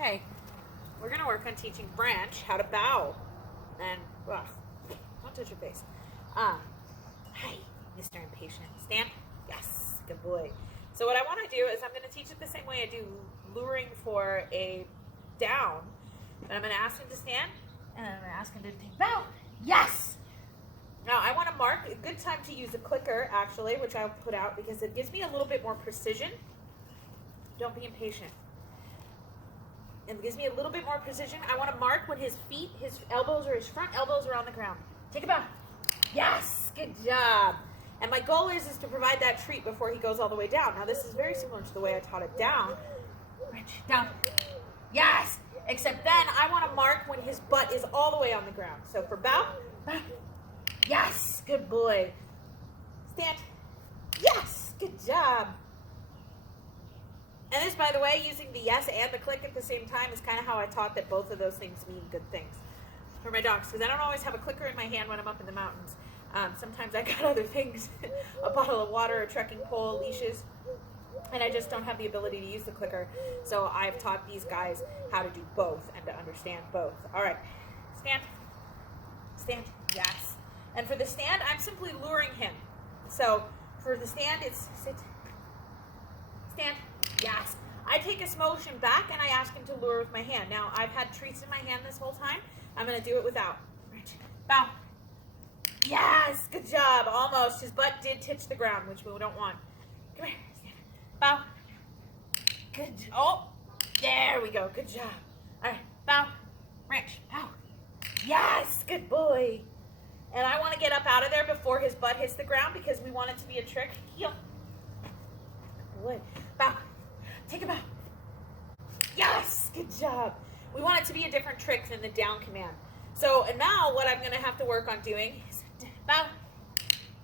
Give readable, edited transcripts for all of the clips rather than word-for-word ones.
Hey, we're going to work on teaching Branch how to bow. And, well, don't touch your face. Hi, Mr. Impatient. Stand. Yes, good boy. So what I want to do is I'm going to teach it the same way I do luring for a down. And I'm going to ask him to stand, and I'm going to ask him to think, bow. Yes! Now, I want to mark a good time to use a clicker, actually, which I'll put out because it gives me a little bit more precision. Don't be impatient. It gives me a little bit more precision. I want to mark when his feet, his elbows, or his front elbows are on the ground. Take a bow. Yes, good job. And my goal is to provide that treat before he goes all the way down. Now, this is very similar to the way I taught it down. Down. Yes. Except then I want to mark when his butt is all the way on the ground. So for bow, bow. Yes, good boy. Stand. Yes, good job. And this, by the way, using the yes and the click at the same time is kind of how I taught that both of those things mean good things for my dogs, because I don't always have a clicker in my hand when I'm up in the mountains. Sometimes I got other things, a bottle of water, a trekking pole, leashes, and I just don't have the ability to use the clicker. So I've taught these guys how to do both and to understand both. All right, stand, stand, yes. And for the stand, I'm simply luring him. So for the stand, it's sit, stand, yes. I take his motion back and I ask him to lure with my hand. Now, I've had treats in my hand this whole time. I'm going to do it without. Bow. Yes, good job. Almost. His butt did touch the ground, which we don't want. Come here. Stand. Bow. Good. Oh, there we go. Good job. All right. Bow. Branch. Bow. Yes, good boy. And I want to get up out of there before his butt hits the ground because we want it to be a trick. Heel. Good boy. Bow. Take a bow. Yes, good job. We want it to be a different trick than the down command. So, and now what I'm going to have to work on doing is bow,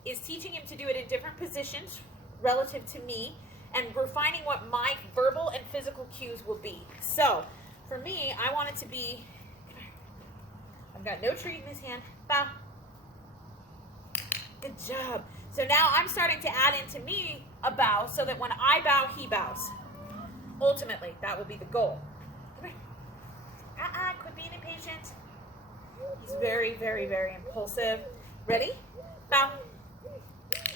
is teaching him to do it in different positions relative to me and refining what my verbal and physical cues will be. So, for me, I want it to be, I've got no treat in his hand, bow. Good job. So now I'm starting to add into me a bow so that when I bow, he bows. Ultimately, that will be the goal. Come here. Quit being impatient. He's very, very, very impulsive. Ready? Bow.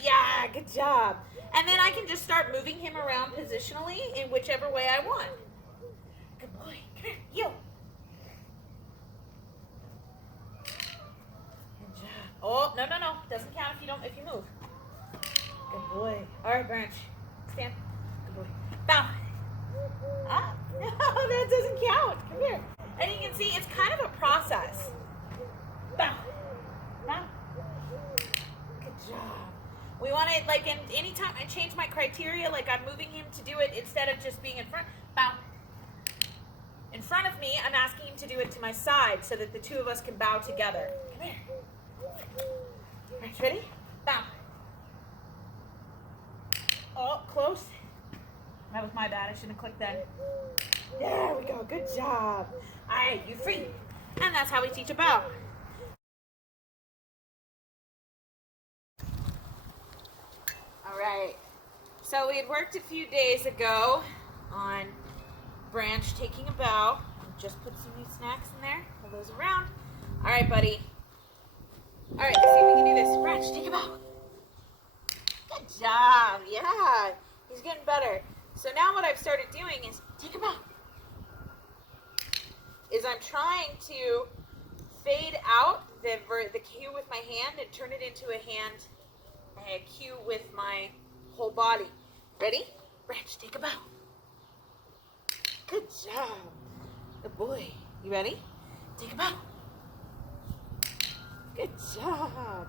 Yeah, good job. And then I can just start moving him around positionally in whichever way I want. Good boy. Come here. Heel. Good job. Oh, no, no, no. Doesn't count if you move. Good boy. All right, Branch. Stand. Good boy. Bow. No, that doesn't count. Come here. And you can see it's kind of a process. Bow. Bow. Good job. We want it like anytime I change my criteria, like I'm moving him to do it instead of just being in front. Bow. In front of me, I'm asking him to do it to my side so that the two of us can bow together. Come here. All right, ready? Bow. Oh, close. That was my bad. I shouldn't have clicked then. There we go. Good job. All right, you're free. And that's how we teach a bow. All right. So we had worked a few days ago on Branch taking a bow. Just put some new snacks in there. Pull those around. All right, buddy. All right, let's see if we can do this. Branch, take a bow. Good job. Yeah. He's getting better. So now what I've started doing is take a bow. I'm trying to fade out the cue with my hand and turn it into a cue with my whole body. Ready? Branch, take a bow. Good job. Good boy. You ready? Take a bow. Good job.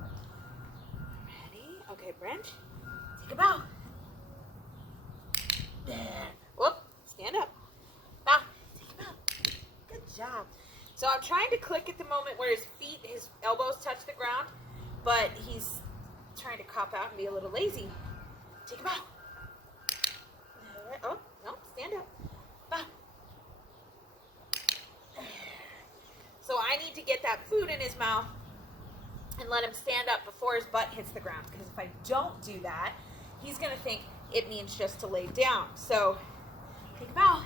Ready? Okay, Branch, take a bow. There. Whoop. Stand up. Bow. Take a bow. Good job. So I'm trying to click at the moment where his elbows touch the ground, but he's trying to cop out and be a little lazy. Take a bow. Oh, no. Stand up. Bow. So I need to get that food in his mouth and let him stand up before his butt hits the ground, because if I don't do that, he's going to think it means just to lay down. So take a bow.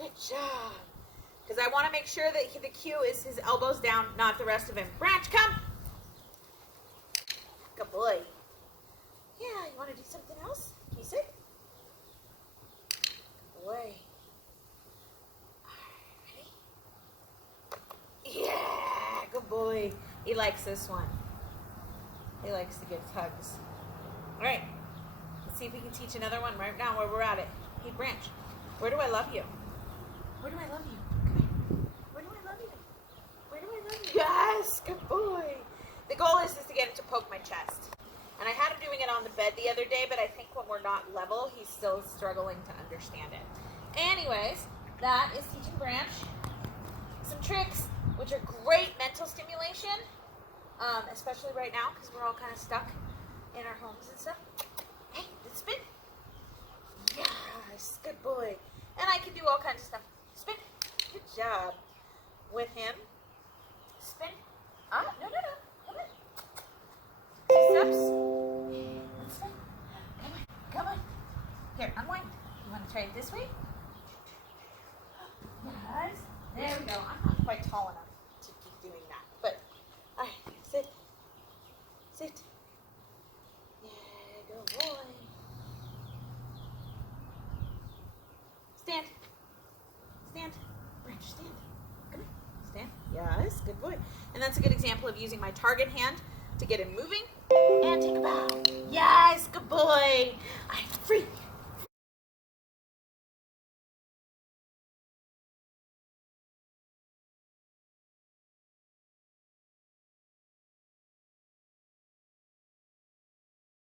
Good job. Because I want to make sure that the cue is his elbows down, not the rest of him. Branch, come. Good boy. Yeah, you want to do something else? Can you sit? Good boy. Ready? Yeah, good boy. He likes this one. He likes to give hugs. All right. Let's see if we can teach another one right now while we're at it. Hey, Branch, where do I love you? Where do I love you? Come here. Where do I love you? Where do I love you? Yes, good boy. The goal is to get him to poke my chest. And I had him doing it on the bed the other day, but I think when we're not level, he's still struggling to understand it. Anyways, that is teaching Branch some tricks, which are great mental stimulation, especially right now because we're all kind of stuck in our homes and stuff. Hey, spin. Yes, good boy. And I can do all kinds of stuff. Spin. Good job. With him. Spin. No. Come on. Steps. Spin. Come on. Here, unwind. You want to try it this way? Yes. There we go. I'm not quite tall enough to keep doing that. But, all right. Sit. Yeah, good boy. Stand. Branch, stand. Come here. Stand. Yes, good boy. And that's a good example of using my target hand to get him moving. And take a bow. Yes, good boy. I'm free.